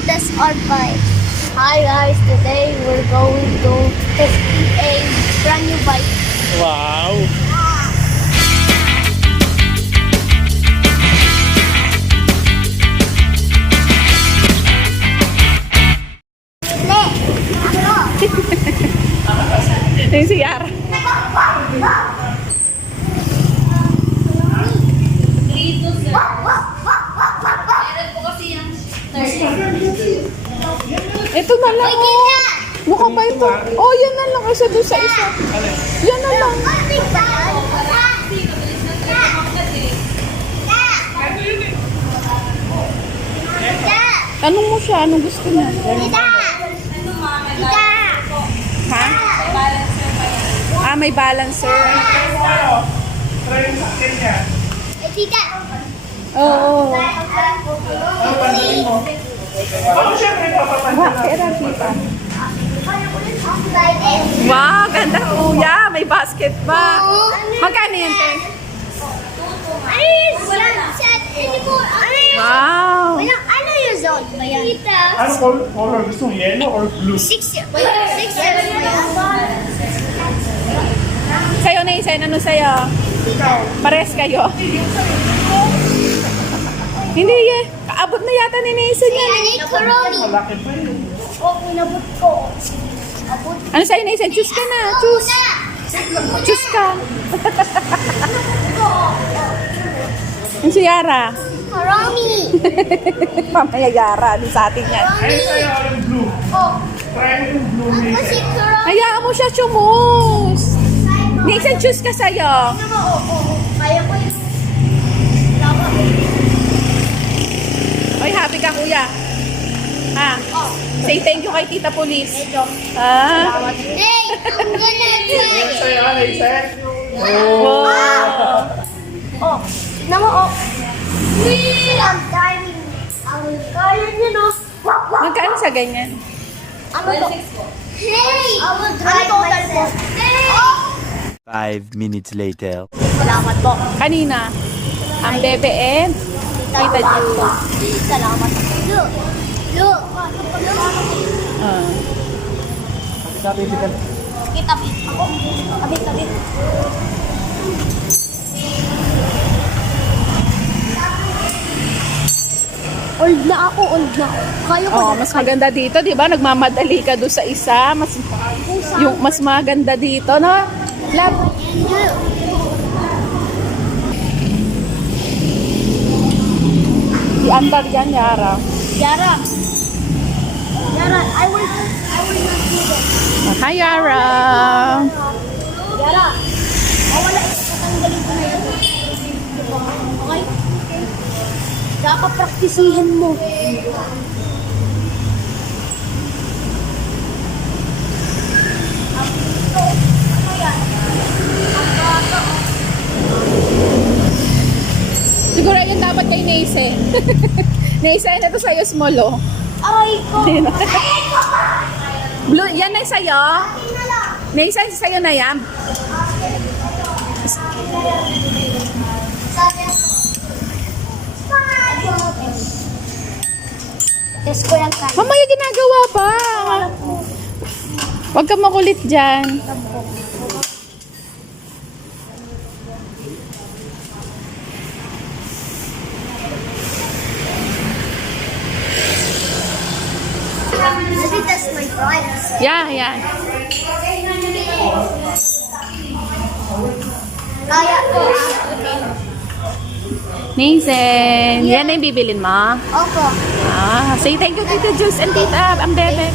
test our bike. Hi guys, today we're going to test a brand new bike. Wow! Le, ako. Yung si Yara. Ito na lang. Oh. Mukha pa ito. Oh, yan na lang. Isa doon sa isa. Yan na lang. Tanong mo siya. Anong gusto niya? Ha? Ah, may balancer. Tita. Oo. Wow, ganda kuya. May basket pa. Magkano yan, te? Wow. Ano years old ba yan? Ano color gusto mo? Yellow or blue? 6 years. 6 years. Sa'yo na isa, ano sa'yo? Pares kayo? Hindi eh. Kaabot na yata ni Nason yan. Macaroni. Malaki pa yun. Oh, pinabot ko. Ano sa'yo Nason? Choose ka na. Choose. Choose ka. Ano si Yara? Macaroni. Mamaya Yara. Di sa atin yan. Ay, sa'yo yung blue. Oh, Try mo yung blue ako Nathan. si Macaroni. Hayaan mo siya choose. Nason, choose ka sa'yo. Ano mo? Oo. Kaya ko yung... Dapat. Oy, happy ka kuya. Ha? Say thank you kay Tita Police. Medyo. Ah. Hey, I'm gonna Yan try. sa'yo, Nathan. Wow. Oh, tignan mo, oh. I'm diving. Kaya niya, no? Magkano sa ganyan? Ano to? Hey! I will drive myself. Hey! Oh! 5 minutes later. Salamat po. Kanina, ang bebe and Tita Julie. Salamat. Look. Look. Ah. Tabi. Ako. Tabi. Old na ako. Kaya ko Oh, na. mas maganda dito, 'di ba? Nagmamadali ka doon sa isa, mas maganda dito, no? Love. Si Antar dyan, Yara. Yara, I will not do that. Hi, Yara. Yara, wala. Tatanggalin ko na yan. Okay? Dapat praktisihin mo. Siguro yun dapat kay Nason. Nason, ito sa'yo, small, oh. Aray ko. Blue, yan na sa'yo. Nason, sa'yo na yan. Test ko lang tayo. Mamaya ginagawa pa. Huwag ka makulit dyan. Let me test my drives. Yeah. Kaya ko. Nason, yan na yung bibilin mo. Opo. Ah, say thank you, Tita Juice and Tita, ang bebe.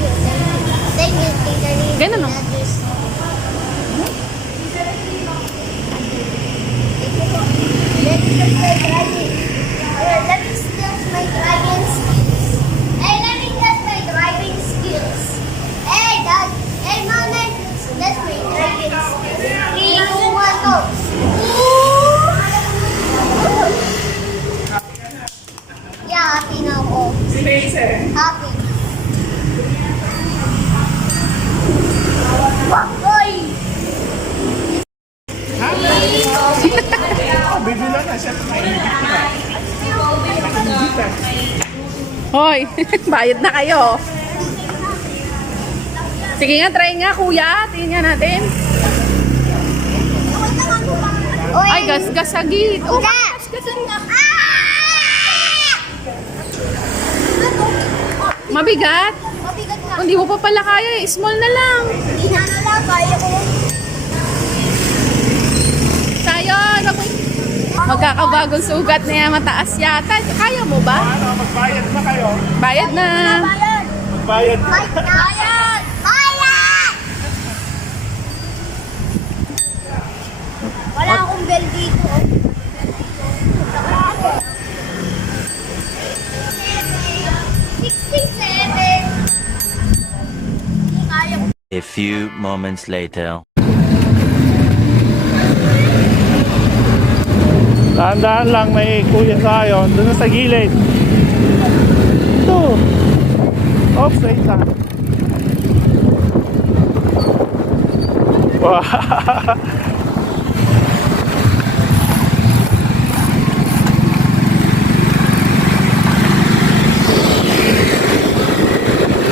Thank you, Tita Lee. Ganun, no? Let me test my driving. Let me test my driving skills. Hey, let me test my driving skills. Hey, Dad. Hey, Mom, let's test my driving skills. 3, 2, 1, go. Yeah, happy na ako. Si Nathan. Happy. Hoy! Bibilan na siya. May higit na. Hoy, bayad na kayo. Sige nga, try nga kuya. Tingnan nga natin. Uy, Ay, gas-gas sagit. Oh, Hindi. gas-gasan nga. Mabigat. mabigat nga. Kung di mo pa pala kaya, small na lang. Hindi na lang, kaya ko. Sayon, magkakabagong sugat na yan, mataas yata. Kaya mo ba? Ano, magbayad na kayo. Bayad na. Bayan! Magbayad na. Bayan! Bayan! Wala akong bell dito. 67. Hindi kaya ko. A few moments later. Dahan-dahan lang, may kuya sayon. Doon sa gilid. Ito. Oops, wait lang. Wow.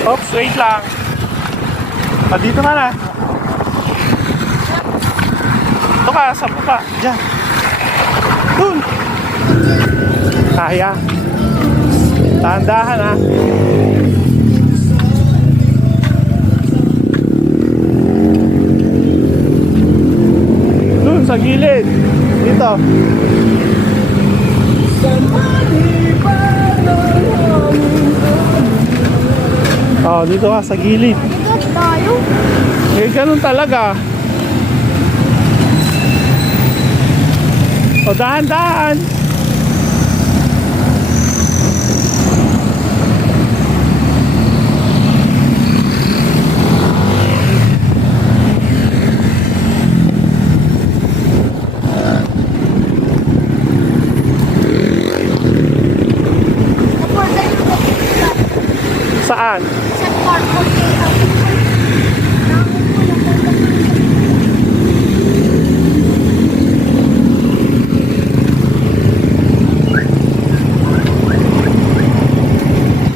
Oops, wait lang. Dito ka na. Ito ka, sa baba. Diyan. Dun. Kaya. Dahan-dahan ha. Dun, sa gilid. Dito. Oh, dito ka sa gilid. Bigat tayo. Eh, ganun talaga. O, dahan-dahan. Naportal ko na Saan? sa parkour dito.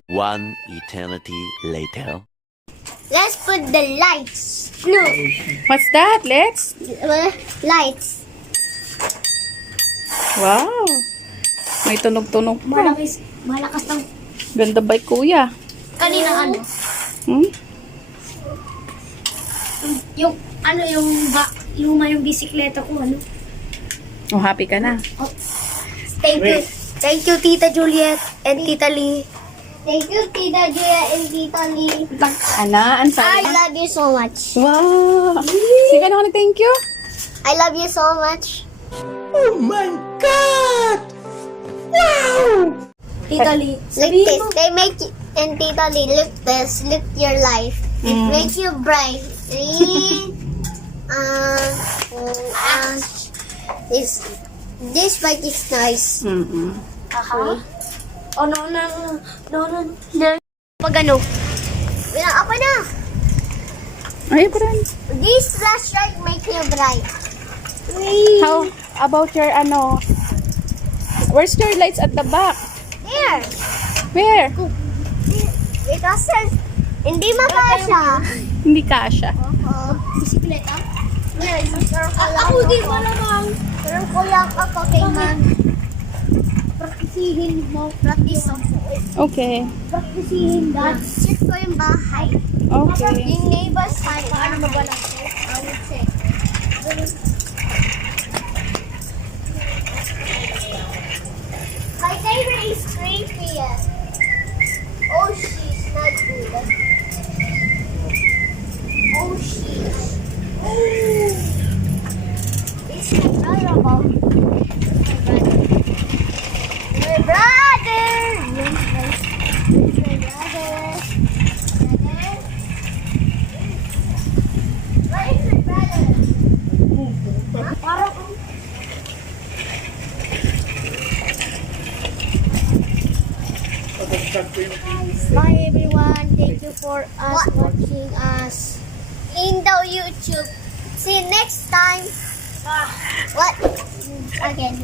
One eternity later. Let's put the lights. No. What's that? Let's. Lights. Wow. May tunog-tunog pa. Malakas ng Ganda ba kuya? kanina ano? Hmm? Yung ano yung luma yung bisikleta ko ano? Oh, happy ka na. Thank you. Thank you Tita Juliet and Tita Lee. Thank you Tita Juliet and Tita Lee. Ana, ang I sabi. love you so much. Wow. Sige na ako thank you. I love you so much. Tita Lee, look this. They make you, and Tita Lee, look this. Look your life. It makes you bright. This bike is nice. Mm-mm. Oh no. Pag ano? Wala ako na. Ay, parang. This flashlight make you bright. How about your ano? Where's your lights at the back? There. Where? Because hindi makasya. Hindi kasha. Bisikleta? Ako din malamang. Pero kuya ako kay man. Praktisihin mo. Practice mo. Okay. Praktisihin mo. Check ko yung bahay. Okay. Yung neighbors side. Paano mo ba lang? I would say. My favorite is creepy. Oh, she's not good. Oh, she's. Oh. It's adorable. My brother. My brother. Where is my brother? Parang bye everyone. Thank you for watching us in the YouTube. See you next time. What? Again.